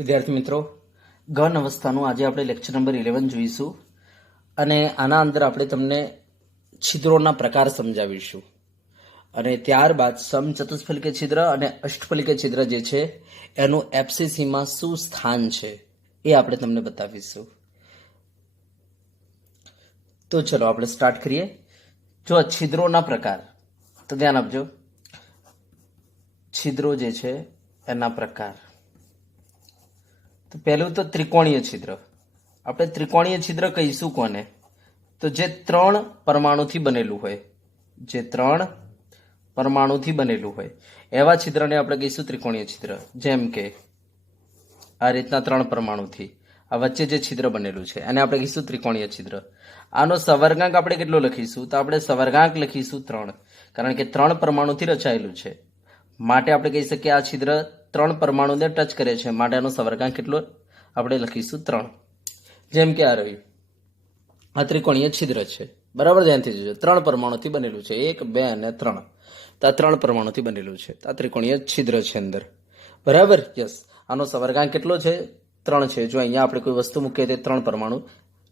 વિદ્યાર્થી મિત્રો, ઘન અવસ્થાનું આજે આપણે લેક્ચર નંબર 11 જોઈશું અને આના અંદર આપણે તમને છિદ્રોના પ્રકાર સમજાવીશું અને ત્યારબાદ સમચતુષ્ફલકીય છિદ્ર અને અષ્ટફલકીય છિદ્ર જે છે એનું એફસીસીમાં શું સ્થાન છે એ આપણે તમને બતાવીશું. તો ચલો આપણે સ્ટાર્ટ કરીએ. જો છિદ્રોના પ્રકાર, તો ધ્યાન આપજો. છિદ્રો જે છે એના પ્રકાર, તો પહેલું તો ત્રિકોણીય છિદ્ર. આપણે ત્રિકોણીય છિદ્ર કહીશું કોને? તો જે 3 પરમાણુથી બનેલું હોય, જે 3 પરમાણુથી બનેલું હોય એવા છિદ્રને આપણે કહીશું ત્રિકોણીય છિદ્ર. જેમ કે આ રીતના 3 પરમાણુથી આ વચ્ચે જે છિદ્ર બનેલું છે એને આપણે કહીશું ત્રિકોણીય છિદ્ર. આનો સવર્ગાંક આપણે કેટલો લખીશું? તો આપણે સવર્ગાંક લખીશું 3, કારણ કે 3 પરમાણુથી રચાયેલું છે. માટે આપણે કહી શકીએ આ છિદ્ર 3 પરમાણુને ટચ કરે છે, માટે આનો સવર્ગાંક કેટલો આપણે લખીશું 3. જેમ કે આ રહ્યું, આ ત્રિકોણીય છિદ્ર છે. બરાબર, ધ્યાનથી જોજો. 3 પરમાણુથી બનેલું છે, 1, 2 અને 3. તો આ 3 પરમાણુથી બનેલું છે. આ ત્રિકોણીય છિદ્ર છે અંદર. બરાબર, યસ. આનો સવર્ગાંક કેટલો છે? 3 છે. જો અહીંયા આપણે કોઈ વસ્તુ મૂકીએ તો 3 પરમાણુ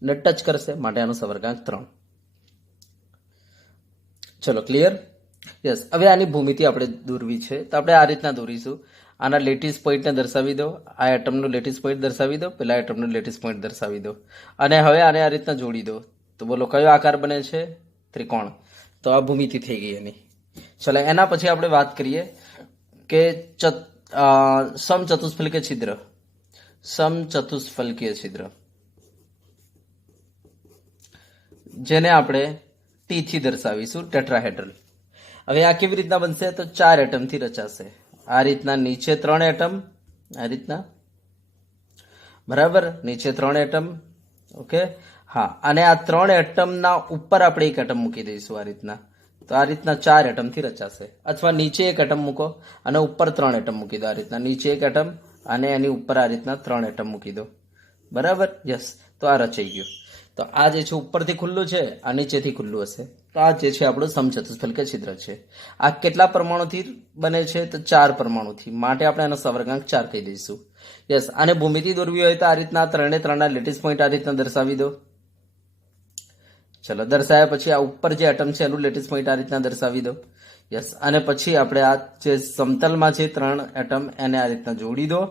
ને ટચ કરશે, માટે આનો સવર્ગાંક 3. ચલો, ક્લિયર? યસ. હવે આની ભૂમિતિ આપણે દોરવી છે, તો આપણે આ રીતના દોરીશું. આના લેટિસ પોઈન્ટને દર્શાવી દો. આ એટમનું લેટિસ પોઈન્ટ દર્શાવી દો, પેલા એટમનું લેટિસ પોઈન્ટ દર્શાવી દો, અને હવે આને આ રીતના જોડી દો. તો બોલો કયો આકાર બને છે? ત્રિકોણ. તો આ ભૂમિતિ થઈ ગઈ એની. ચલો, એના પછી આપણે વાત કરીએ કે સમચતુષ્ફલકીય છિદ્ર. સમચતુષ્ફલકીય છિદ્ર જેને આપણે ટી થી દર્શાવીશું, ટેટ્રાહેડ્રલ. હવે આ કેવી રીતના બનશે? તો 4 એટમથી રચાશે. આ રીતના નીચે 3 એટમ, આ રીતના. બરાબર, નીચે 3 એટમ. ઓકે, હા. અને આ 3 એટમના ઉપર આપણે એક એટમ મૂકી દઈશું આ રીતના. તો આ રીતના 4 એટમથી રચાશે. અથવા નીચે એક એટમ મૂકો અને ઉપર 3 એટમ મૂકી દો. આ રીતના નીચે એક એટમ અને એની ઉપર આ રીતના 3 એટમ મૂકી દો. બરાબર, યસ. તો આ રચાઈ ગયું. તો આ જે છે ઉપરથી ખુલ્લું છે, આ નીચેથી ખુલ્લું હશે. તો આ જે છે આપણું સમચતુષ્ફલકીય છિદ્ર છે. આ કેટલા પરમાણુથી બને છે? તો 4 પરમાણુથી, માટે આપણે એનો સવર્ગાંક 4 કહી દઈશું. યસ. આને ભૂમિતિ દોરવી હોય તો આ રીતના 3 ના લેટિસ પોઈન્ટ આ રીતના દર્શાવી દો. ચલો, દર્શાવ્યા પછી આ ઉપર જે એટમ છે એનું લેટિસ પોઈન્ટ આ રીતના દર્શાવી દો. યસ. અને પછી આપણે આ જે સમતલમાં છે 3 એટમ એને આ રીતના જોડી દો,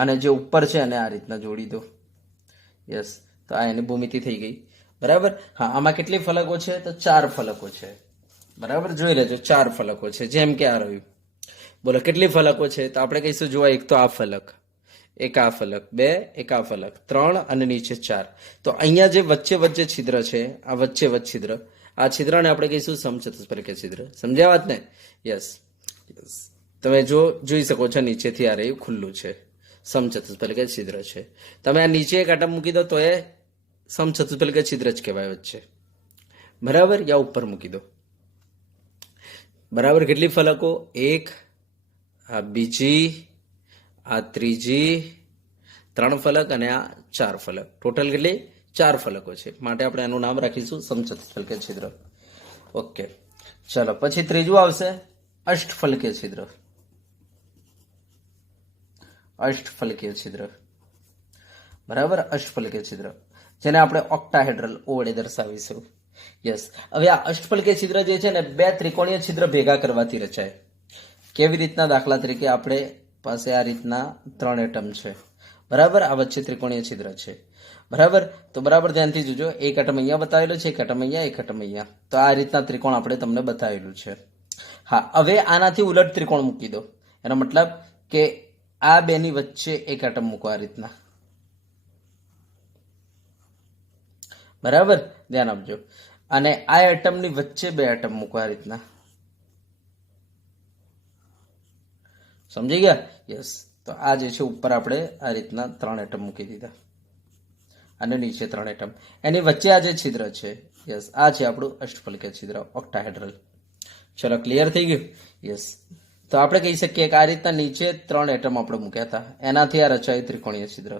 અને જે ઉપર છે એને આ રીતના જોડી દો. યસ. તો આ એની ભૂમિતિ થઈ ગઈ. બરાબર. હા, આમાં કેટલી ફલકો છે? તો 4 ફલકો છે. બરાબર, જોઈ લેજો, 4 ફલકો છે. જેમ કે આ રહ્યું. બોલો કેટલી ફલકો છે? તો આપણે કહીશું, જોવા, એક તો આ ફલક, એક આ ફલક, 2, એક આ ફલક, 3 અને નીચે 4. તો અહીંયા જે વચ્ચે છિદ્ર છે, આ વચ્ચે છિદ્ર, આ છિદ્રને આપણે કહીશું સમચતુષ્ફલકીય છિદ્ર. સમજ્યા વાત ને? યસ. યસ. તમે જોઈ શકો છો નીચેથી આ રહ્યું ખુલ્લું છે, સમચતુષ્ફલકીય છિદ્ર છે. તમે આ નીચે એક એટમ મૂકી દો તો એ સમચતુષ્ફલકીય છિદ્ર જ કહેવાય વચ્ચે. બરાબર, યા ઉપર મૂકી દો. બરાબર, કેટલી ફલકો? 1, આ બીજી, આ ત્રીજી, 3 ફલક અને આ 4 ફલક. ટોટલ કેટલી? 4 ફલકો છે, માટે આપણે એનું નામ રાખીશું સમચતુષ્ફલકીય છિદ્ર. ઓકે, ચલો. પછી ત્રીજું આવશે અષ્ટફલકીય છિદ્ર. અષ્ટફલકીય છિદ્ર. બરાબર, અષ્ટફલકીય છિદ્ર જેને આપણે ઓક્ટાહેડ્રલ ઓ વડે દર્શાવીશું. યસ. હવે આ અષ્ટફલકીય છિદ્ર જે છે ને 2 ત્રિકોણીય છિદ્ર ભેગા કરવાથી રચાય. કેવી રીતના? દાખલા તરીકે આપણે પાસે આ રીતના 3 એટમ છે. બરાબર, આ વચ્ચે ત્રિકોણીય છિદ્ર છે. બરાબર, તો બરાબર ધ્યાનથી જોજો. એક એટમ અહીંયા બતાવેલું છે, એક એટમ અહીંયા, એક એટમ અહીંયા. તો આ રીતના ત્રિકોણ આપણે તમને બતાવેલું છે. હા, હવે આનાથી ઉલટ ત્રિકોણ મૂકી દો. એનો મતલબ કે આ બેની વચ્ચે એક એટમ મૂકો આ રીતના. બરાબર, ધ્યાન આપજો. અને આ એટમની વચ્ચે 2 એટમ મૂકો આ રીતના. સમજી ગયા? યસ. તો આ જે છે ઉપર આપણે આ રીતના 3 એટમ મૂકી દીધા અને નીચે 3 એટમ. એની વચ્ચે આ જે છિદ્ર છે, યસ, આ છે આપણું અષ્ટફલકીય છિદ્ર, ઓક્ટાહેડ્રલ. ચલો, ક્લિયર થઈ ગયું? યસ. તો આપણે કહી શકીએ કે આ રીતના નીચે 3 એટમ આપણે મૂક્યા હતા, એનાથી આ રચાયું ત્રિકોણીય છિદ્ર.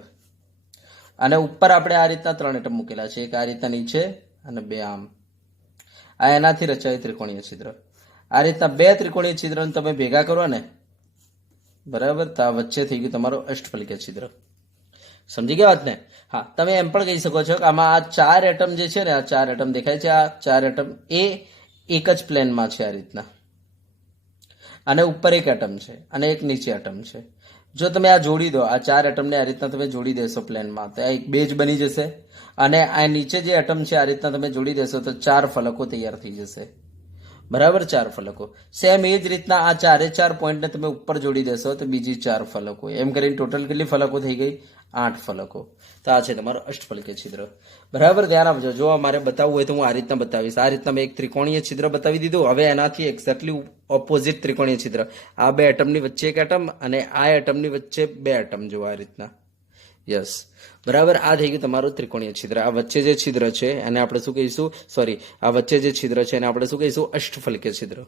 અને ઉપર આપણે આ રીતના 3 એટમ મૂકેલા છે, એક આ રીતના નીચે અને 2 આમ. આ એનાથી રચાયું ત્રિકોણીય છિદ્ર. આ રીતના 2 ત્રિકોણીય છિદ્રને તમે ભેગા કરો ને, બરાબર, તો આ વચ્ચે થઈ ગયું તમારું અષ્ટફલકીય છિદ્ર. સમજી ગયા વાત ને? હા, તમે એમ પણ કહી શકો છો કે આમાં આ 4 એટમ જે છે ને, આ 4 એટમ દેખાય છે, આ 4 એટમ એ એક જ પ્લેનમાં છે આ રીતના, અને ઉપર એક એટમ છે અને એક નીચે એટમ છે. જો તમે આ જોડી દો, આ 4 એટમને આ રીતના તમે જોડી દેશો પ્લેનમાં, તો આ એક બેઝ બની જશે, અને આ નીચે જે એટમ છે આ રીતના તમે જોડી દેશો તો 4 ફલકો તૈયાર થઈ જશે. બરાબર, 4 ફલકો. સેમ એ જ રીતના આ 4 પોઈન્ટને તમે ઉપર જોડી દેશો તો બીજી 4 ફલકો, એમ કરીને ટોટલ કેટલી ફલકો થઈ ગઈ? 8 ફલકો. તો આ છે તમારો અષ્ટફલકીય છિદ્ર. બરાબર, ધ્યાન આપજો. જો મારે બતાવવું હોય તો હું આ રીતના બતાવીશ. આ રીતના મેં એક ત્રિકોણીય છિદ્ર બતાવી દીધું. હવે એનાથી એક્ઝેક્ટલી ઓપોઝિટ ત્રિકોણીય છિદ્ર, આ બે એટમની વચ્ચે એક એટમ અને આ એટમની વચ્ચે બે એટમ, જો આ રીતના. યસ, બરાબર. આ થઈ ગયું તમારું ત્રિકોણીય છિદ્ર. આ વચ્ચે જે છિદ્ર છે એને આપણે શું કહીશું? સોરી, આ વચ્ચે જે છિદ્ર છે એને આપણે શું કહીશું? અષ્ટફલકીય છિદ્ર.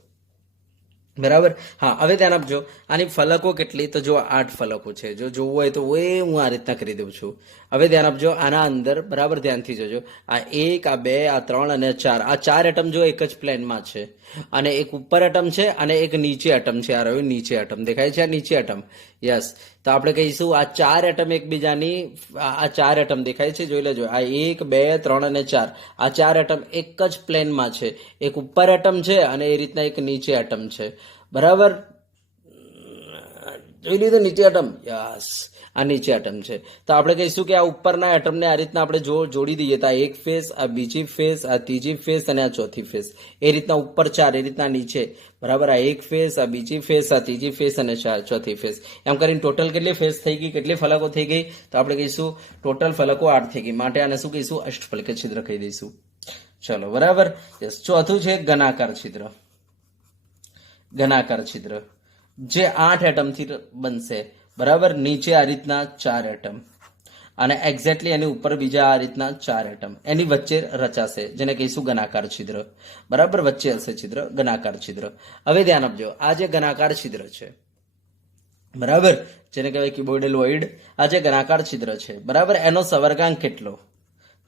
બરાબર. હા, હવે ધ્યાન આપજો. આની ફલકો કેટલી? તો જો 8 ફલકો છે. જો જોવું હોય તો હું આ રીતના કરી દઉં છું. હવે ધ્યાન આપજો, આના અંદર બરાબર ધ્યાનથી જોજો. આ 1, આ 2, આ 3 અને 4, આ 4 એટમ જો એક જ પ્લેનમાં છે, અને એક ઉપર એટમ છે અને એક નીચે એટમ છે. આ રહ્યું નીચે એટમ, દેખાય છે આ નીચે એટમ. યસ, તો આપણે કહીશું આ 4 એટમ એકબીજાની, આ 4 એટમ દેખાય છે, જોઈ લેજો. આ 1, 2, 3 અને 4, આ 4 એટમ એક જ પ્લેનમાં છે. એક ઉપર એટમ છે અને એ રીતના એક નીચે એટમ છે. બરાબર, જોઈ લીધું નીચે એટમ? યસ, આ નીચે એટમ છે. તો આપણે કહીશું કે આ ઉપરના એટમને આ રીતના આપણે જોડી દઈએ તો આ એક ફેસ, આ બીજી ફેસ, આ ત્રીજી ફેસ અને આ ચોથી ફેસ. એ રીતના ઉપર 4, એ રીતના નીચે. બરાબર, આ એક ફેસ, આ બીજી ફેસ, આ ત્રીજી ફેસ અને ચોથી ફેસ. એમ કરીને ટોટલ કેટલી ફેસ થઈ ગઈ? કેટલી ફલકો થઈ ગઈ? તો આપણે કહીશું ટોટલ ફલકો 8 થઈ ગઈ. માટે આને શું કહીશું? અષ્ટફલકીય છિદ્ર કહી દઈશું. ચલો, બરાબર. યસ, ચોથું છે ઘનાકાર છિદ્ર. ઘનાકાર છિદ્ર જે 8 એટમથી બનશે. બરાબર, નીચે આ રીતના 4 એટમ અને એક્ઝેક્ટલી એની ઉપર બીજા આ રીતના 4 એટમ એની વચ્ચે રચાશે, જેને કહીશું ઘનાકાર છિદ્ર. બરાબર, વચ્ચે હશે છિદ્ર, ઘનાકાર છિદ્ર. હવે ધ્યાન આપજો, આ જે ઘનાકાર છિદ્ર છે, બરાબર, જેને કહેવાય ક્યુબોઇડલ વોઇડ, આ જે ઘનાકાર છિદ્ર છે, બરાબર, એનો સવર્ગાંક કેટલો?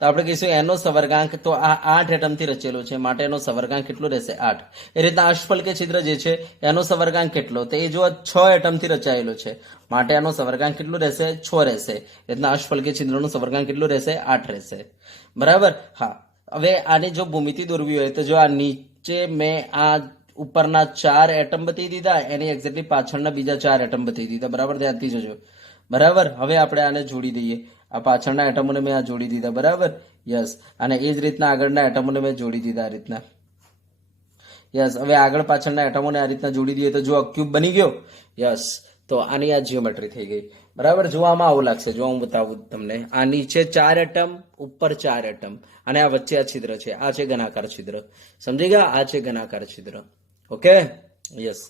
તો આપણે કહીશું એનો સવર્ગાંક, તો આ 8 એટમથી રચેલો છે માટે એનો સવર્ગાંક કેટલો રહેશે? 8. એ રીતના અષ્ટફલકીય છિદ્ર જે છે એનો સવર્ગાંક કેટલો? તો એ જો 6 એટમથી રચાયેલો છે માટે એનો સવર્ગાંક કેટલો રહેશે? 6 રહેશે. એ રીતના અષ્ટફલકીય છિદ્રનો સવર્ગાંક કેટલો રહેશે? 8 રહેશે. બરાબર. હા, હવે આની જો ભૂમિતિ દોરવી હોય તો જો આ નીચે મેં આ ઉપરના 4 એટમ બતાવી દીધા, એની એક્ઝેક્ટલી પાછળના બીજા 4 એટમ બતાવી દીધા. બરાબર, ધ્યાનથી જોજો. બરાબર, હવે આપણે આને જોડી દઈએ. આ પાછળના એટમોને મેં આ જોડી દીધા. બરાબર, યસ, અને એ જ રીતના આગળના એટમોને મેં જોડી દીધા આ રીતના. યસ, હવે આગળ પાછળના એટમોને આ રીતના જોડી દઈએ તો જો ક્યુબ બની ગયો. યસ, તો આની આ જીઓમેટ્રી થઈ ગઈ. બરાબર, જોવામાં આવું લાગશે. જો હું બતાવું તમને, આ નીચે 4 એટમ, ઉપર 4 એટમ અને આ વચ્ચે આ છિદ્ર છે. આ છે ઘનાકાર છિદ્ર. સમજી ગયા? આ છે ઘનાકાર છિદ્ર. Okay, yes.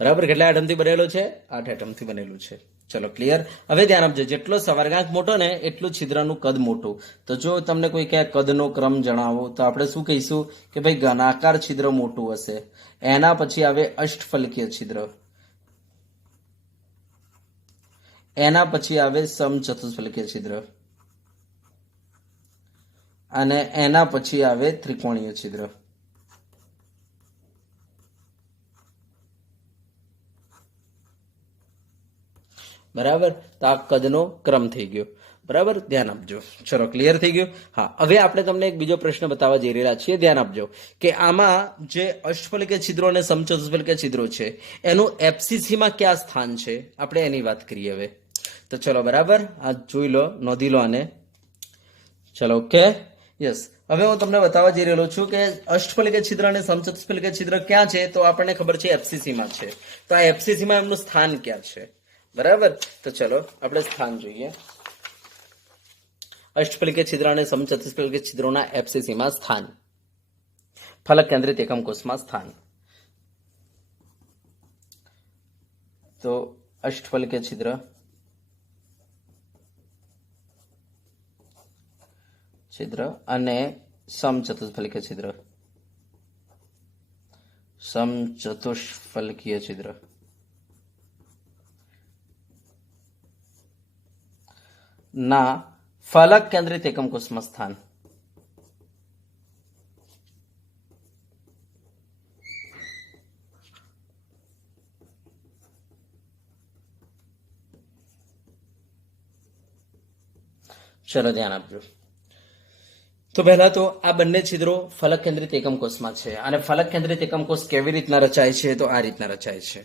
બરાબર, કેટલા એટમથી બનેલો છે? 8 એટમથી બનેલું છે. ચલો, ક્લિયર. હવે ધ્યાન આપજો, જેટલો સવર્ગાંક મોટો ને એટલું છિદ્રનું કદ મોટું. તો જો તમને કોઈ કહે કદનો ક્રમ જણાવો, તો આપણે શું કહીશું કે ભાઈ ઘનાકાર છિદ્ર મોટું હશે, એના પછી આવે અષ્ટફલકીય છિદ્ર, એના પછી આવે સમચતુષ્ફલકીય છિદ્ર, અને એના પછી આવે ત્રિકોણીય છિદ્ર. બરાબર, તો આ કદનો ક્રમ થઈ ગયો. બરાબર, ધ્યાન આપજો. ચલો, ક્લિયર થઈ ગયું? હા, હવે આપણે તમને એક બીજો પ્રશ્ન બતાવવા જઈ રહ્યા છીએ. ધ્યાન આપજો કે આમાં જે અષ્ટફલકીય છિદ્રો અને સમચતુષ્ફલકીય છિદ્રો છે એનું એફસીસીમાં ક્યાં સ્થાન છે, આપણે એની વાત કરીએ હવે. તો ચલો, બરાબર, આ જોઈ લો, નોંધી લો આને. ચલો, ઓકે, યસ. હવે હું તમને બતાવવા જઈ રહ્યો છું કે અષ્ટફલકીય છિદ્ર અને સમચતુષ્ફલકીય છિદ્ર ક્યાં છે. તો આપણને ખબર છે એફસીસીમાં છે. તો આ એફસીસીમાં એમનું સ્થાન ક્યાં છે? બરાબર, તો ચલો આપણે સ્થાન જોઈએ. અષ્ટફલકીય છિદ્ર અને સમચતુષ્ફલકીય છિદ્રોના એફસીસીમાં સ્થાન, ફલક કેન્દ્રિત એકમ કોષમાં સ્થાન. તો અષ્ટફલકીય છિદ્ર, અને સમચતુષ્ફલકીય છિદ્ર, સમચતુષ્ફલકીય છિદ્ર ના ફલક કેન્દ્રિત એકમ કોષમાં સ્થાન. ચલો ધ્યાન આપજો. તો પહેલા તો આ બંને છિદ્રો ફલક કેન્દ્રિત એકમ કોષમાં છે અને ફલક કેન્દ્રિત એકમ કોષ કેવી રીતના રચાય છે તો આ રીતના રચાય છે.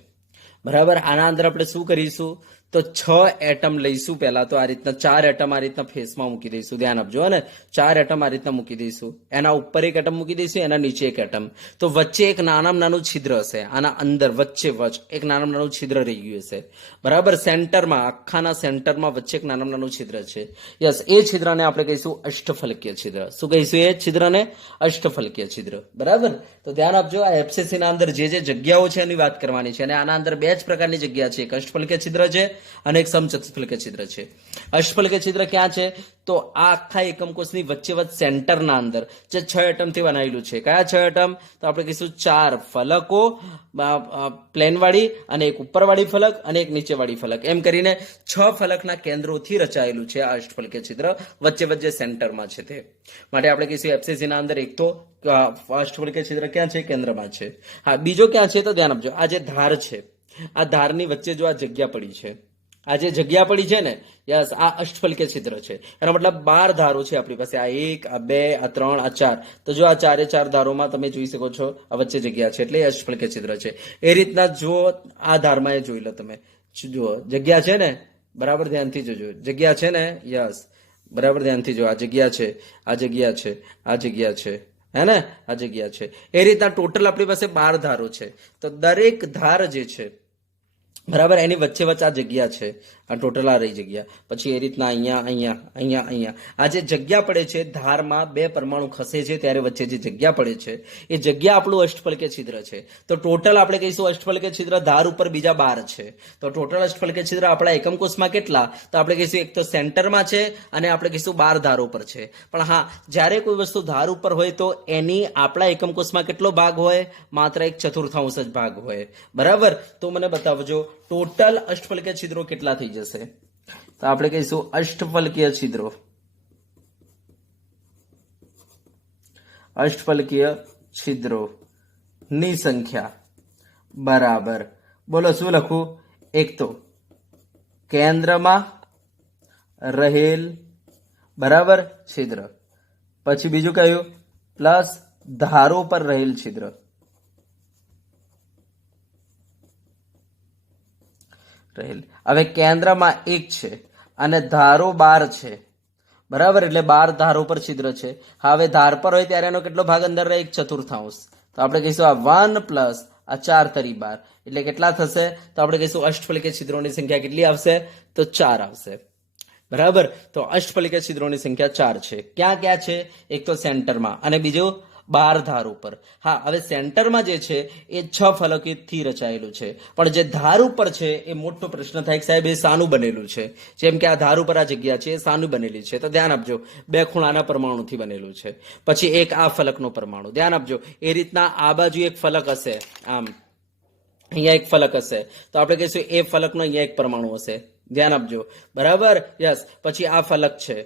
બરાબર. આના અંદર આપણે શું કરીશું તો 6 એટમ લઈશું. પહેલા તો આ રીતના 4 એટમ આ રીતના ફેસમાં મૂકી દઈશું. ધ્યાન આપજો અને 4 એટમ આ રીતના મૂકી દઈશું. એના ઉપર એક એટમ મૂકી દઈશું, એના નીચે એક એટમ. તો વચ્ચે એક નાનામાં નાનું છિદ્ર હશે. આના અંદર વચ્ચે એક નાનામાં નાનું છિદ્ર રહી ગયું હશે. બરાબર. સેન્ટરમાં, આખાના સેન્ટરમાં વચ્ચે એક નાનામાં નાનું છિદ્ર છે. યસ, એ છિદ્રને આપણે કહીશું અષ્ટફલકીય છિદ્ર. શું કહીશું? એ છિદ્રને અષ્ટફલકીય છિદ્ર. બરાબર. તો ધ્યાન આપજો, આ એફસીસી ના અંદર જે જગ્યાઓ છે એની વાત કરવાની છે અને આના અંદર 2 જ પ્રકારની જગ્યા છે. એક અષ્ટફલકીય છિદ્ર છે અને એક સમચતુષ્ફલકીય છિદ્ર છે. અષ્ટફલકીય છિદ્ર ક્યાં છે તો આ આખા એકમ કોષની વચ્ચે સેન્ટરના અંદર જે 6 એટમથી બનાવેલું છે. કયા 6 એટમ તો આપણે કહીશું 4 ફલકો, પ્લેન વાળી અને એક ઉપરવાળી ફલક અને એક નીચેવાળી ફલક, એમ કરીને 6 ફલકના કેન્દ્રોથી રચાયેલું છે આ અષ્ટફલકીય છિદ્ર. વચ્ચે સેન્ટરમાં છે તે માટે આપણે કહીશું એફસીસી ના અંદર એક તો અષ્ટફલકીય છિદ્ર ક્યાં છે? કેન્દ્રમાં છે. હા, બીજો ક્યાં છે તો ધ્યાન આપજો, આ જે ધાર છે, આ ધારની વચ્ચે જો આ જગ્યા પડી છે, આ જે જગ્યા પડી છે ને, યસ, આ અષ્ટફલકીય છિદ્ર છે. એનો મતલબ 12 ધારો છે આપણી પાસે. આ 1, આ 2, આ 3, આ 4. તો જો આ 4 ધારોમાં તમે જોઈ શકો છો આ વચ્ચે જગ્યા છે એટલે અષ્ટફલકીય છિદ્ર છે. એ રીતના જો આ ધારમાં એ જોઈ લો તમે, જુઓ જગ્યા છે ને, બરાબર ધ્યાનથી જોજો, જગ્યા છે ને, યસ, બરાબર ધ્યાનથી જો, આ જગ્યા છે, આ જગ્યા છે, આ જગ્યા છે, હે ને, આ જગ્યા છે. એ રીતના ટોટલ આપણી પાસે 12 ધારો છે. તો દરેક ધાર જે છે, બરાબર, એની વચ્ચે આ જગ્યા છે. આ ટોટલ આ રહી જગ્યા. પછી એ રીતના અહીંયા આ જે જગ્યા પડે છે, ધારમાં 2 પરમાણુ ખસે છે ત્યારે વચ્ચે જે જગ્યા પડે છે એ જગ્યા આપણું અષ્ટફલકીય છિદ્ર છે. તો ટોટલ આપણે કહીશું અષ્ટફલકીય છિદ્ર ધાર ઉપર બીજા 12 છે. તો ટોટલ અષ્ટફલકીય છિદ્ર આપણા એકમ કોષમાં કેટલા તો આપણે કહીશું એક તો સેન્ટરમાં છે અને આપણે કહીશું 12 ધારો ઉપર છે. પણ હા, જ્યારે કોઈ વસ્તુ ધાર ઉપર હોય તો એની આપણા એકમ કોષમાં કેટલો ભાગ હોય? માત્ર 1/4 જ ભાગ હોય. બરાબર. તો મને બતાવજો ટોટલ અષ્ટફલકીય છિદ્રો કેટલા થઈ જશે? તો આપણે કહીશું અષ્ટફલકીય છિદ્રો ની સંખ્યા બરાબર, બોલો શું લખું? એક તો કેન્દ્રમાં રહેલ, બરાબર, છિદ્ર. પછી બીજું કયું? પ્લસ ધારો પર રહેલ છિદ્ર. હવે કેન્દ્રમાં 1 છે અને ધારો 12 છે. બરાબર, એટલે 12 ધારો પર છિદ્ર છે. હવે ધાર પર હોય ત્યારે એનો કેટલો ભાગ અંદર રહે? 1/4. તો આપણે કહીશું આ 1 પ્લસ આ 4 તરી 12 એટલે કેટલા થશે? તો આપણે કહીશું અષ્ટફલકીય છિદ્રોની સંખ્યા કેટલી આવશે? તો 4 આવશે. બરાબર. તો અષ્ટફલકીય છિદ્રોની સંખ્યા 4 છે. ક્યાં ક્યાં છે? એક તો સેન્ટરમાં અને બીજું 12 ધાર ઉપર. હા, હવે સેન્ટરમાં જે છે એ 6 ફલકથી રચાયેલું છે, પણ જે ધાર ઉપર છે એ મોટો પ્રશ્ન થાય કે સાહેબ એ શાનું બનેલું છે? જેમ કે આ ધાર ઉપર આ જગ્યા છે એ શાનું બનેલી છે? તો ધ્યાન આપજો, 2 ખૂણાના પરમાણુથી બનેલું છે. પછી એક આ ફલકનો પરમાણુ. ધ્યાન આપજો, એ રીતના આ બાજુ એક ફલક હશે, આમ અહીંયા એક ફલક હશે, તો આપણે કહીશું એ ફલકનો અહીંયા એક પરમાણુ હશે. ધ્યાન આપજો. બરાબર. યસ. પછી આ ફલક છે,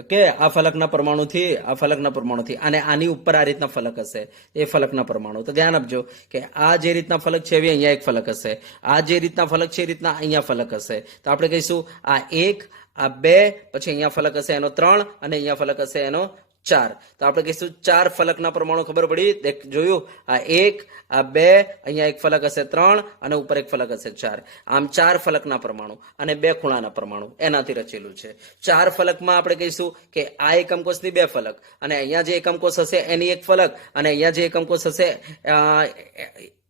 ઓકે, આ ફલકના પરમાણુથી અને આની ઉપર આ રીતના ફલક હશે, એ ફલકના પરમાણુ. તો ધ્યાન આપજો કે આ જે રીતના ફલક છે એવી અહીંયા એક ફલક હશે, આ જે રીતના ફલક છે એ રીતના અહીંયા ફલક હશે. તો આપણે કહીશું આ 1, આ 2, પછી અહીંયા ફલક હશે એનો 3 અને અહીંયા ફલક હશે એનો 4. તો આપણે કહીશું 4 ફલકના પરમાણુ. ખબર પડી? જોયું? આ 1, આ 2, અહીંયા એક ફલક હશે 3 અને ઉપર એક ફલક હશે 4. આમ 4 ફલકના પરમાણુ અને 2 ખૂણાના પરમાણુ એનાથી રચેલું છે. 4 ફલકમાં આપણે કહીશું કે આ એકમ કોષની 2 ફલક અને અહીંયા જે એકમ કોષ હશે એની એક ફલક અને અહીંયા જે એકમ કોષ હશે,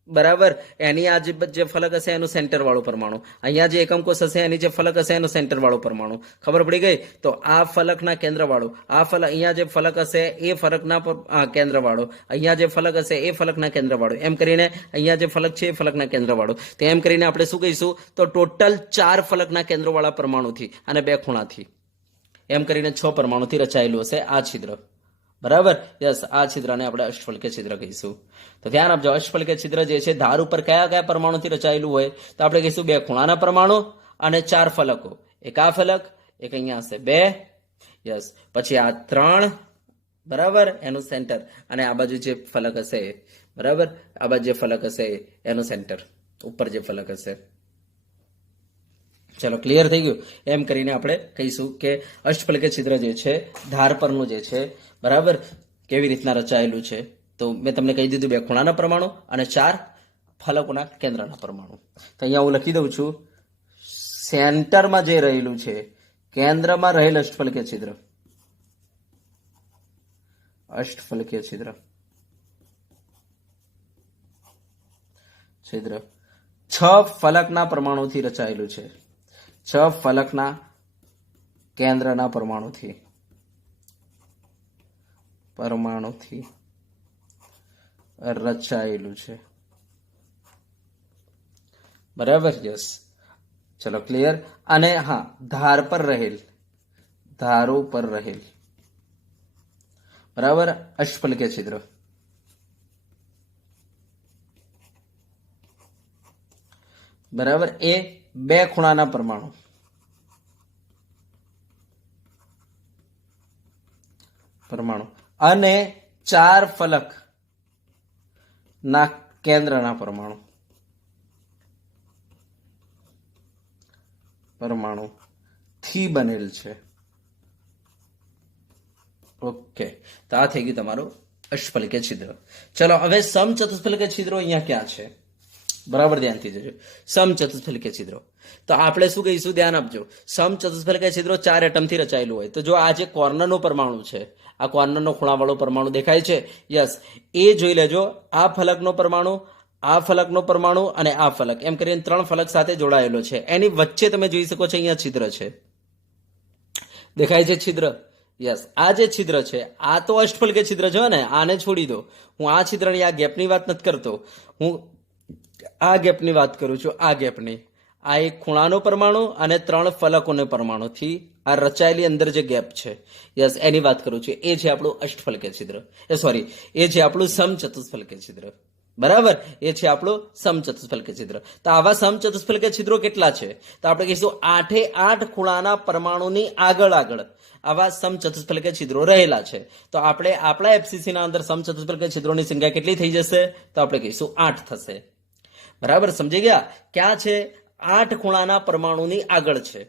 બરાબર, એની આ જે ફલક હશે એનું સેન્ટર વાળું પરમાણુ, અહીંયા જે એકમ કોષ હશે એની જે ફલક હશે એનું સેન્ટર વાળું પરમાણુ. ખબર પડી ગઈ? તો આ ફલકના કેન્દ્ર વાળું, આ ફલક, અહીંયા જે ફલક હશે એ ફલકના કેન્દ્ર વાળું, અહીંયા જે ફલક હશે એ ફલકના કેન્દ્ર વાળું, એમ કરીને અહીંયા જે ફલક છે એ ફલકના કેન્દ્ર વાળું. તો એમ કરીને આપણે શું કહીશું? તો ટોટલ 4 ફલકના કેન્દ્ર વાળા પરમાણુથી અને 2 ખૂણાથી, એમ કરીને 6 પરમાણુથી રચાયેલું હશે આ છિદ્ર. બરાબર. યસ, આ છિદ્રને આપણે અષ્ટફલકીય છિદ્ર કહીશું. તો ધ્યાન આપજો, અષ્ટફલકીય છિદ્ર જે છે ધાર ઉપર કયા કયા પરમાણુથી રચાયેલું હોય? તો આપણે કહીશું 2 ખૂણાના પરમાણુ અને 4 ફલકો. એક આ ફલક, એક અહીંયા હશે 2, યસ, પછી આ 3, બરાબર, એનું સેન્ટર, અને આ બાજુ જે ફલક હશે, બરાબર, આ બાજુ જે ફલક હશે એનું સેન્ટર, ઉપર જે ફલક હશે. ચલો ક્લિયર થઈ ગયું. એમ કરીને આપણે કહીશું કે અષ્ટફલકીય છિદ્ર જે છે ધાર પરનું જે છે બરાબર કેવી રીતના રચાયેલું છે. તો મેં તમને કહી દીધું 2 ખૂણાના પરમાણુ અને 4 ફલકોના કેન્દ્રના પરમાણુ. તો અહીંયા હું લખી દઉં છું સેન્ટરમાં જે રહેલું છે કેન્દ્રમાં રહેલ અષ્ટફલકીય છિદ્ર, અષ્ટફલકીય છિદ્ર છિદ્ર 6 ફલકના પરમાણુથી રચાયેલું છે. 6 ફલકના કેન્દ્રના પરમાણુથી રચાયેલું છે. બરાબર. યસ. ચલો ક્લિયર. અને હા, ધારો પર રહેલ બરાબર અષ્ટફલકીય છિદ્ર બરાબર એ 2 ખૂણાના પરમાણુ અને 4 ફલક ના કેન્દ્રના પરમાણુ થી બનેલ છે. ઓકે, તો આ થઈ ગયું તમારું અષ્ટફલકીય છિદ્ર. ચલો હવે સમચતુષ્ફલકીય છિદ્રો અહીંયા ક્યાં છે? બરાબર ધ્યાનથી જોજો. સમચતુષ્ફલકીય છિદ્રો તો આપણે શું કહીશું? ધ્યાન આપજો. સમચતુષ્ફલકીય છિદ્રો 4 એટમથી રચાયેલું હોય. તો જો આ જે કોર્નરનો પરમાણુ છે, આ કોર્નરનો ખૂણાવાળો પરમાણુ દેખાય છે, યસ, એ જોઈ લેજો. આ ફલકનો પરમાણુ, આ ફલકનો પરમાણુ અને આ ફલક, એમ કરીને 3 ફલક સાથે જોડાયેલો છે. એની વચ્ચે તમે જોઈ શકો છો અહીંયા છિદ્ર છે, દેખાય છે છિદ્ર? યસ. આ જે છિદ્ર છે આ તો અષ્ટફલકીય છિદ્ર છે ને, આને છોડી દો. હું આ છિદ્રની આ ગેપની વાત નથી કરતો, હું આ ગેપની વાત કરું છું. આ ગેપની, આ એક ખૂણાનો પરમાણુ અને 3 ફલકોનો પરમાણુથી આ રચાયેલી અંદર જે ગેપ છે, યસ, એની વાત કરું છું. એ છે આપણું અષ્ટફલકીય છિદ્ર. એ છે આપણું સમચતુષ્ફલકીય છિદ્ર. બરાબર, એ છે આપણું સમચતુષ્ફલકીય છિદ્ર. તો આવા સમચતુષ્ફલકીય છિદ્રો કેટલા છે? તો આપણે કહીશું 8 ખૂણાના પરમાણુની આગળ આવા સમચતુષ્ફલકીય છિદ્રો રહેલા છે. તો આપણે આપણા એફસીસી ના અંદર સમચતુષ્ફલકીય છિદ્રોની સંખ્યા કેટલી થઈ જશે? તો આપણે કહીશું 8 થશે. બરાબર, સમજી ગયા? ક્યાં છે? 8 ખૂણાના પરમાણુની આગળ છે.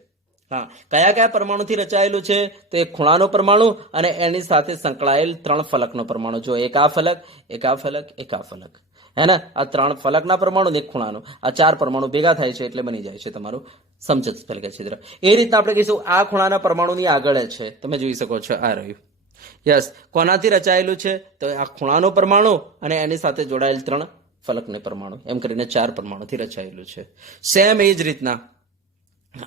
હા, કયા પરમાણુથી રચાયેલું છે? તો એક ખૂણાનો પરમાણુ અને એની સાથે સંકળાયેલ 3 ફલકનો પરમાણુ. જો એક આ ફલક, એક આ ફલક, એક આ ફલક, હે ને? આ 3 ફલકના પરમાણુ ને એક ખૂણાનો, આ 4 પરમાણુ ભેગા થાય છે એટલે બની જાય છે તમારું સમચતુષ્ફલકીય છિદ્ર. એ રીતના આપણે કહીશું આ ખૂણાના પરમાણુની આગળ છે. તમે જોઈ શકો છો, આ રહ્યું. યસ. કોનાથી રચાયેલું છે? તો આ ખૂણાનો પરમાણુ અને એની સાથે જોડાયેલ 3 ફલકને પરમાણુ, એમ કરીને 4 પરમાણુથી રચાયેલું છે. સેમ એ જ રીતના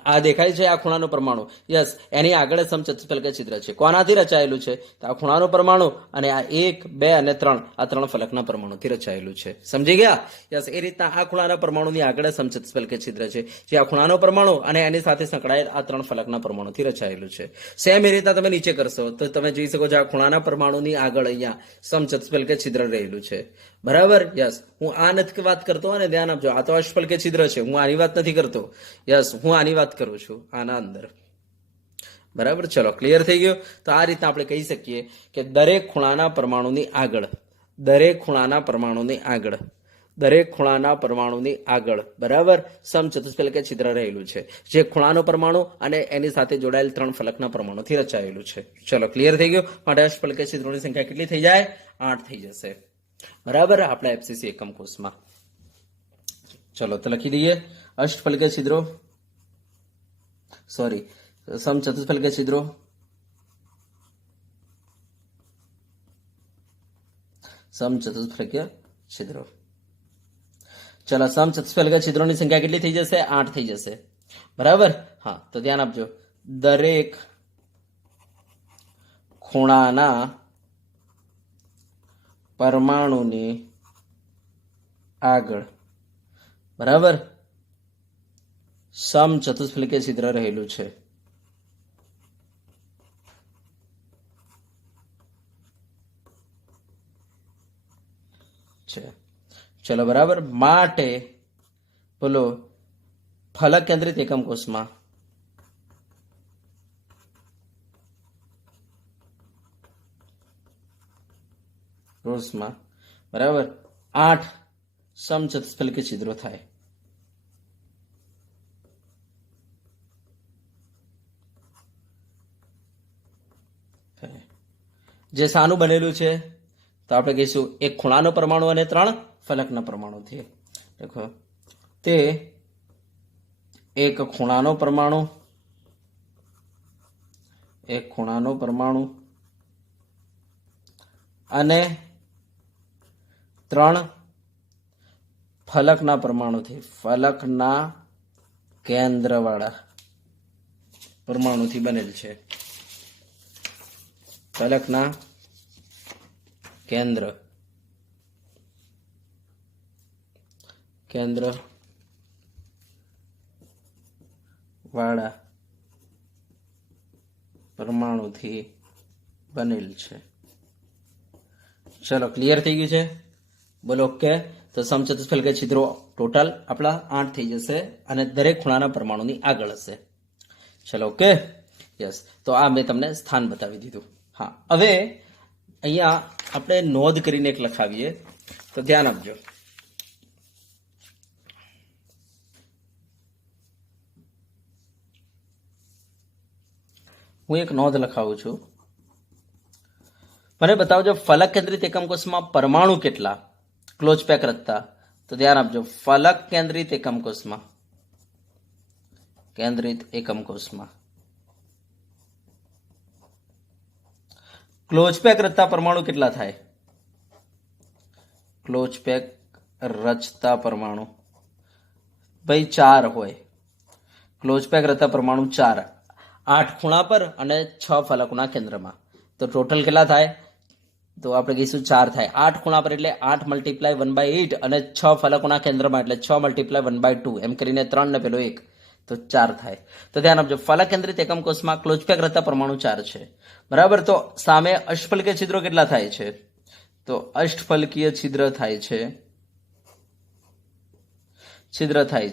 આ દેખાય છે આ ખૂણાનો પરમાણુ, યસ, એની આગળ સમચતુષ્ફલકીય છિદ્ર છે. કોનાથી રચાયેલું છે? તો આ ખૂણાનો પરમાણુ અને આ 1, 2 અને 3, આ 3 ફલકના પરમાણુથી રચાયેલું છે. સમજી ગયા? યસ. એ રીતના આ ખૂણાના પરમાણુની આગળ સમચતુષ્ફલકીય છિદ્ર છે, જે આ ખૂણાનો પરમાણુ અને એની સાથે સંકળાયેલ આ 3 ફલકના પરમાણુથી રચાયેલું છે. સેમ એ રીતના તમે નીચે કરશો તો તમે જોઈ શકો છો આ ખૂણાના પરમાણુની આગળ અહીંયા સમચતુષ્ફલકીય છિદ્ર રહેલું છે. બરાબર. યસ. હું આ નથી વાત કરતો, અને ધ્યાન આપજો, આ તો અષ્ટફલકીય છિદ્ર છે, હું આની વાત નથી કરતો. યસ, હું આની વાત કરું છું, આના અંદર. બરાબર. ચલો ક્લિયર થઈ ગયો. તો આ રીતના આપણે કહી શકીએ કે દરેક ખૂણાના પરમાણુની આગળ બરાબર સમચતુષ્ફલકીય છિદ્ર રહેલું છે, જે ખૂણાનો પરમાણુ અને એની સાથે જોડાયેલ 3 ફલકના પરમાણુથી રચાયેલું છે. ચલો ક્લિયર થઈ ગયો. માટે અષ્ટફલકીય છિદ્રોની સંખ્યા કેટલી થઈ જાય? 8 થઈ જશે. બરાબર, આપણા એફસીસી એકમ કોષમાં. ચલો તો લખી દઈએ અષ્ટફલકીય છિદ્રો, સમચતુષ્ફલકીય છિદ્રો ચલો, સમચતુષ્ફલકીય છિદ્રોની સંખ્યા કેટલી થઈ જશે? 8 થઈ જશે. બરાબર. હા, તો ધ્યાન આપજો. દરેક ખૂણાના પરમાણુની આગળ બરાબર સમચતુષ્ફલકીય છિદ્ર રહેલું છે. ચલો બરાબર. માટે બોલો ફલક કેન્દ્રિત એકમ કોષમાં બરાબર 8 સમચતુષ્ફલકીય છિદ્રો થાય. જે શાનું બનેલું છે તો આપણે કહીશું એક ખૂણાનો પરમાણુ અને 3 ફલકના પરમાણુથી. દેખો તે એક ખૂણાનો પરમાણુ અને 3 ફલકના કેન્દ્રવાળા પરમાણુથી બનેલ છે. ફલકના કેન્દ્ર વાળા પરમાણુથી બનેલ છે. ચલો ક્લિયર થઈ ગયું છે? બોલો ઓકે. તો સમચતુષ્ફલકીય છિદ્રો ટોટલ આપણા 8 થઈ જશે અને દરેક ખૂણાના પરમાણુની આગળ હશે. ચલો ઓકે. યસ. તો આ મેં તમને સ્થાન બતાવી દીધું. હા, હવે અહીંયા આપણે નોંધ કરીને એક લખાવીએ તો ધ્યાન આપજો. હું એક નોંધ લખાવું છું. મને બતાવજો ફલક કેન્દ્રિત એકમ કોષમાં પરમાણુ કેટલા ક્લોઝ પેક રચતા. તો ધ્યાન આપજો, ફલક કેન્દ્રિત એકમ કોષમાં ક્લોઝ પેક રચતા પરમાણુ કેટલા થાય? ક્લોઝ પેક રચતા પરમાણુ ભાઈ 4 હોય. ક્લોઝ પેક રચતા પરમાણુ 4, 8 ખૂણા પર અને 6 ફલકોના કેન્દ્રમાં. તો ટોટલ કેટલા થાય? તો આપણે કહીશું 4 થાય. 8 ખૂણા પર એટલે 8 × 1/8 અને 6 ફલકોના કેન્દ્રમાં એટલે 6 × 1/2 એમ કરીને 3 ને પેલો 1 તો 4 થાય. તો ધ્યાન આપજો, ફલક કેન્દ્રિત એકમ કોષમાં ક્લોઝ પેક રહેતા પરમાણુ 4 છે. બરાબર. તો સામે અષ્ટફલકીય છિદ્રો કેટલા થાય છે? તો અષ્ટફલકીય છિદ્ર થાય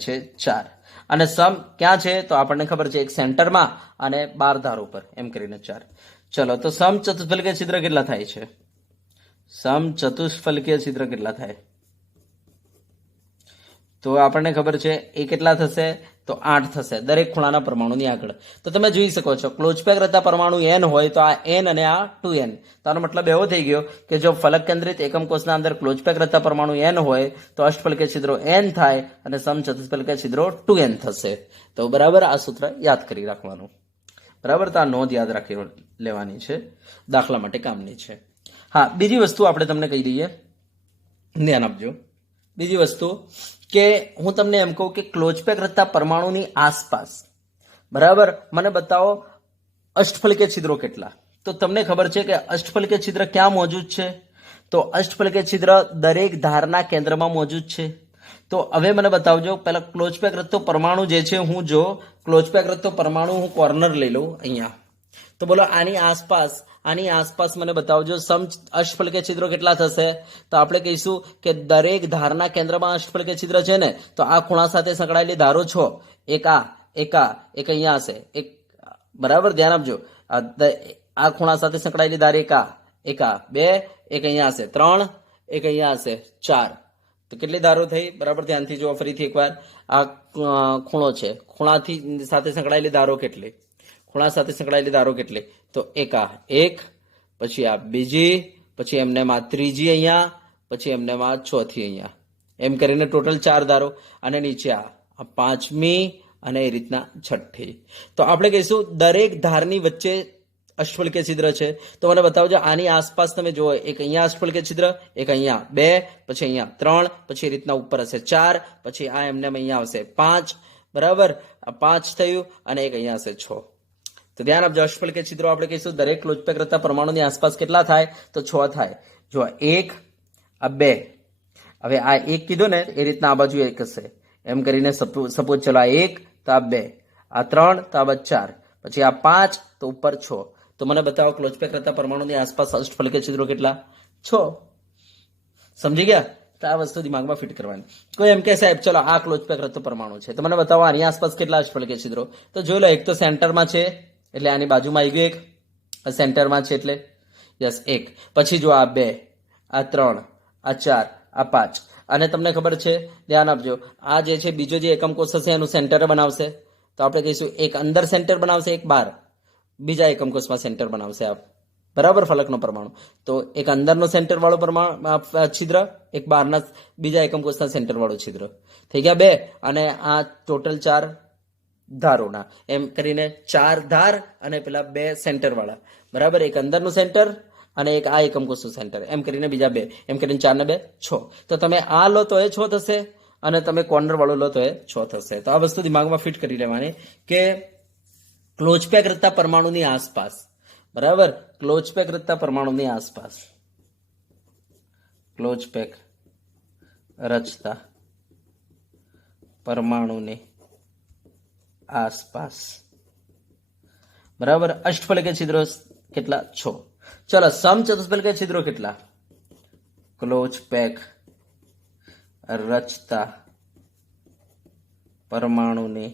છે 4. અને સમ ક્યાં છે? તો આપણને ખબર છે, એક સેન્ટરમાં અને 12 ધારો પર એમ કરીને 4. ચલો, તો સમચતુષ્ફલકીય છિદ્ર કેટલા થાય છે? સમચતુષ્ફલકીય છિદ્ર કેટલા થાય? તો આપણને ખબર છે એ કેટલા થશે? તો 8 થશે દરેક ખૂણાના પરમાણુની આગળ. તો તમે જોઈ શકો છો ક્લોઝ પેક રહેતા પરમાણુ n હોય તો આ n અને આ 2n. તો આનો મતલબ એવો થઈ ગયો કે જો ફલક કેન્દ્રિત એકમ કોષના અંદર ક્લોઝ પેક રહેતા પરમાણુ n હોય તો અષ્ટફલકીય છિદ્રો n થાય અને સમચતુષ્ફલકીય છિદ્રો 2n થશે. તો બરાબર આ સૂત્ર યાદ કરી રાખવાનું. બરાબર. તો આ નોંધ યાદ રાખી લેવાની છે, દાખલા માટે કામની છે. હા, બીજી વસ્તુ આપણે તમને કહી દઈએ, ધ્યાન આપજો. બીજી વસ્તુ કે હું તમને એમ કહું કે ક્લોઝ પેક રહેતા પરમાણુની આસપાસ બરાબર મને બતાવો અષ્ટફલકીય છિદ્રો કેટલા. તો તમને ખબર છે કે અષ્ટફલકીય છિદ્ર ક્યાં મોજૂદ છે? તો અષ્ટફલકીય છિદ્ર દરેક ધારના કેન્દ્રમાં મોજૂદ છે. તો હવે મને બતાવજો, પહેલા ક્લોઝ પેક રહેતો પરમાણુ જે છે, હું જો ક્લોઝ પેક રહેતો પરમાણુ હું કોર્નર લઈ લઉં અહીંયા, તો બોલો આની આસપાસ મને બતાવજો સમ અષ્ટફલકીય છિદ્રો કેટલા થશે? તો આપણે કહીશું કે દરેક ધારના કેન્દ્રમાં અષ્ટફલકીય છિદ્ર છે ને, તો આ ખૂણા સાથે સંકળાયેલી ધારો 6, એક અહીંયા હશે, એક બરાબર ધ્યાન આપજો, આ ખૂણા સાથે સંકળાયેલી ધાર એક આ 2, એક અહીંયા હશે 3, એક અહીંયા હશે 4. તો કેટલી ધારો થઈ? બરાબર ધ્યાનથી જુઓ ફરીથી એકવાર. આ ખૂણો છે, ખૂણાથી સાથે સંકળાયેલી ધારો કેટલી? ખૂણા સાથે સંકળાયેલી ધારો કેટલી? તો એક, પછી આ બીજી, પછી એમને માં ત્રીજી અહીંયા, પછી એમને માં ચોથી અહીંયા, એમ કરીને ટોટલ 4 ધારો. અને નીચે આ 5મી અને એ રીતના 6ઠ્ઠી. તો આપણે કહીશું દરેક ધારની વચ્ચે અષ્ટફલકીય છિદ્ર છે. તો મને બતાવજો આની આસપાસ તમે જુઓ, એક અહીંયા અષ્ટફલકીય છિદ્ર, એક અહીંયા 2, પછી અહીંયા 3, પછી એ રીતના ઉપર હશે 4, પછી આ એમને અહીંયા આવશે 5. બરાબર, આ 5 થયું અને એક અહીંયા હશે 6. તો ધ્યાન આપજો, અષ્ટફલકીય છિદ્રો આપણે કહીશું દરેક ક્લોઝ પેક રહેતા પરમાણુની આસપાસ કેટલા થાય? તો 6 થાય. જો 1, આ 2, હવે આ 1 કીધું ને એ રીતના આ બાજુ 1 હશે, એમ કરીને સપોઝ ચલો આ 1, તો આ 2, આ 3, તો આ 4, પછી આ 5, તો ઉપર 6. તો મને બતાવો ક્લોઝ પેક રહેતા પરમાણુની આસપાસ અષ્ટફલકીય છિદ્રો કેટલા? 6. સમજી ગયા? તો આ વસ્તુ દિમાગમાં ફિટ કરવાની. કોઈ એમ કે સાહેબ ચલો આ ક્લોઝ પેક રહેતો પરમાણુ છે, તો મને બતાવો આની આસપાસ કેટલા અષ્ટફલકીય છિદ્રો? તો જોઈ લો, એક તો સેન્ટરમાં છે એટલે આની બાજુમાં આવી ગયું, એક સેન્ટરમાં છે એટલે યસ 1, પછી જો આ 2, આ 3, આ 4, આ 5. અને તમને ખબર છે, ધ્યાન આપજો, આ જે છે બીજો જે એકમ કોષ હશે એનું સેન્ટર બનાવશે. તો આપણે કહીશું એક અંદર સેન્ટર બનાવશે, એક બહાર બીજા એકમ કોષમાં સેન્ટર બનાવશે આપ. બરાબર, ફલકનો પરમાણુ. તો એક અંદરનો સેન્ટર વાળો છિદ્ર, એક બહારના બીજા એકમ કોષના સેન્ટર વાળો છિદ્ર. થઈ ગયા 2, અને આ ટોટલ 4 ધારોના, એમ કરીને 4 ધાર અને પેલા 2 સેન્ટર વાળા. બરાબર, એક અંદરનું સેન્ટર અને એક આ એકમ કોષનું સેન્ટર, એમ કરીને બીજા 2, એમ કરીને 4 ને 2 6. તો તમે આ લો તો એ 6 થશે, અને તમે કોર્નર વાળો લો તો એ 6 થશે. તો આ વસ્તુ દિમાગમાં ફિટ કરી લેવાની કે ક્લોઝ પેક રચતા પરમાણુની આસપાસ, બરાબર, ક્લોઝ પેક રચતા પરમાણુની આસપાસ, ક્લોઝ પેક રચતા પરમાણુની આસપાસ, બરાબર, અષ્ટફલકીય છિદ્રો કેટલા? 6. ચલો, સમચતુષ્ફલકીય છિદ્રો કેટલા? ક્લોઝ પેક રચતા પરમાણુની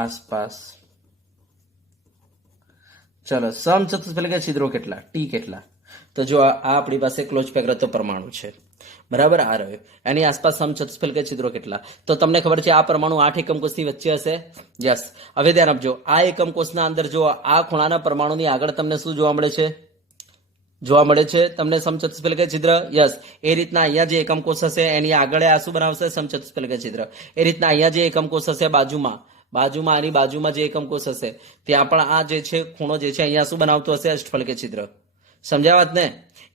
આસપાસ. ચલો, સમચતુષ્ફલકીય છિદ્રો કેટલા? ટી કેટલા? તો જો આ આપણી પાસે ક્લોઝ પેક રચતો પરમાણુ છે, બરાબર, આ રહ્યો, એની આસપાસ સમચતુષ્ફલકીય છિદ્રો કેટલા? તો તમને ખબર છે આ પરમાણુ 8 એકમ કોષની વચ્ચે હશે. યસ. હવે ધ્યાન આપજો, આ એકમ કોષના અંદર જો આ ખૂણાના પરમાણુની આગળ તમને શું જોવા મળે છે? જોવા મળે છે તમને સમચતુષ્ફલકીય છિદ્ર. યસ. એ રીતના અહીંયા જે એકમ કોષ હશે એની આગળ આ શું બનાવશે? સમચતુષ્ફલકીય છિદ્ર. એ રીતના અહીંયા જે એકમ કોષ હશે બાજુમાં આની બાજુમાં જે એકમ કોષ હશે ત્યાં પણ આ જે છે ખૂણો જે છે અહીંયા શું બનાવતો હશે? અષ્ટફલકીય છિદ્ર. સમજ્યા વાત ને?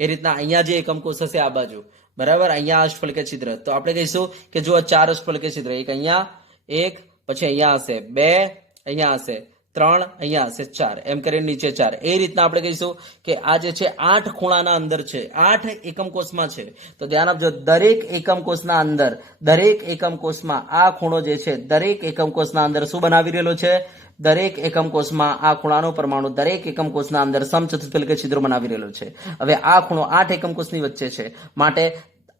એ રીતના અહીંયા જે એકમ કોષ હશે આ બાજુ, બરાબર, અહીંયા અષ્ટફલકીય છિદ્ર. તો આપણે કહીશું કે જો 4 અષ્ટફલકીય છિદ્ર, એક અહીંયા, એક પછી અહીંયા હશે 2, અહીંયા હશે 3, અહીંયા હશે 4, એમ કરીને નીચે 4. એ રીતના આપણે કહીશું કે આ જે છે 8 ખૂણાના અંદર છે, 8 એકમ કોષમાં છે. તો ધ્યાન આપજો, દરેક એકમ કોષના અંદર, દરેક એકમ કોષમાં આ ખૂણો જે છે, દરેક એકમ કોષના અંદર શું બનાવી રહેલો છે? દરેક એકમ કોષમાં આ ખૂણાનો પરમાણુ દરેક એકમ કોષના અંદર સમચતુષ્ફલકીય છિદ્રો બનાવી રહેલો છે. હવે આ ખૂણો 8 એકમ કોષની વચ્ચે છે, માટે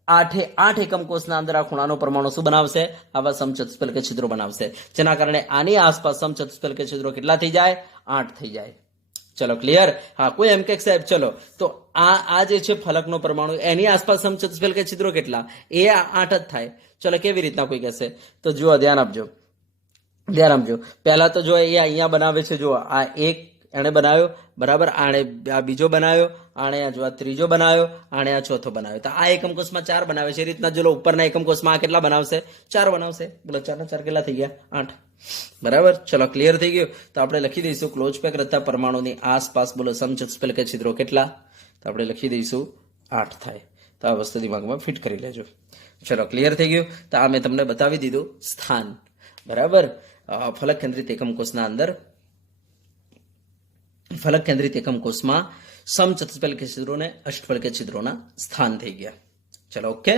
8 એકમ કોષના અંદર આ ખૂણાનો પરમાણુ શું બનાવશે? આવા સમચતુષ્ફલકીય છિદ્રો બનાવશે, જેના કારણે આની આસપાસ સમચતુષ્ફલકીય છિદ્રો કેટલા થઈ જાય? 8 થઈ જાય. ચલો, ક્લિયર? હા, કોઈ એમ કે સાહેબ ચલો તો આ જે છે ફલકનો પરમાણુ એની આસપાસ સમચતુષ્ફલકીય છિદ્રો કેટલા? એ 8 જ થાય. ચલો, કેવી રીતના કોઈ કહેશે? તો જુઓ, ધ્યાન આપજો. પહેલા તો જો એ અહીંયા બનાવે છે, જુઓ આ એક એણે બનાવ્યો, બરાબર, આણે આ બીજો બનાવ્યો, આણે આ જો આ ત્રીજો બનાવ્યો, આણે આ ચોથો બનાવ્યો. તો આ એકમ કોષમાં 4 બનાવે છે. એ રીતના જો ઉપરના એકમ કોષમાં આ કેટલા બનાવશે? 4 બનાવશે. બોલો, 4 ના 4 કેટલા થઈ ગયા? 8. બરાબર. ચલો, ક્લિયર થઈ ગયું. તો આપણે લખી દઈશું ક્લોઝ પેક રચતા પરમાણુની આસપાસ, બોલો, સમચતુષ્ફલકીય છિદ્રો કેટલા? તો આપણે લખી દઈશું 8 થાય. તો આ વસ્તુ દિમાગમાં ફિટ કરી લેજો. ચલો, ક્લિયર થઈ ગયું. તો આ મેં તમને બતાવી દીધું સ્થાન, બરાબર, ફલક કેન્દ્રિત એકમ કોષના અંદર, ફલક કેન્દ્રિત એકમ કોષમાં સમચતુષ્ફલકીય છિદ્રો અને અષ્ટફલકીય છિદ્રોના સ્થાન થઈ ગયા. ચલો, ઓકે.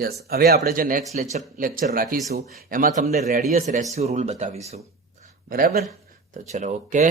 યસ. હવે આપણે જે નેક્સ્ટ લેક્ચર રાખીશું એમાં તમને રેડિયસ રેશિયો રૂલ બતાવીશું, બરાબર. તો ચલો, ઓકે.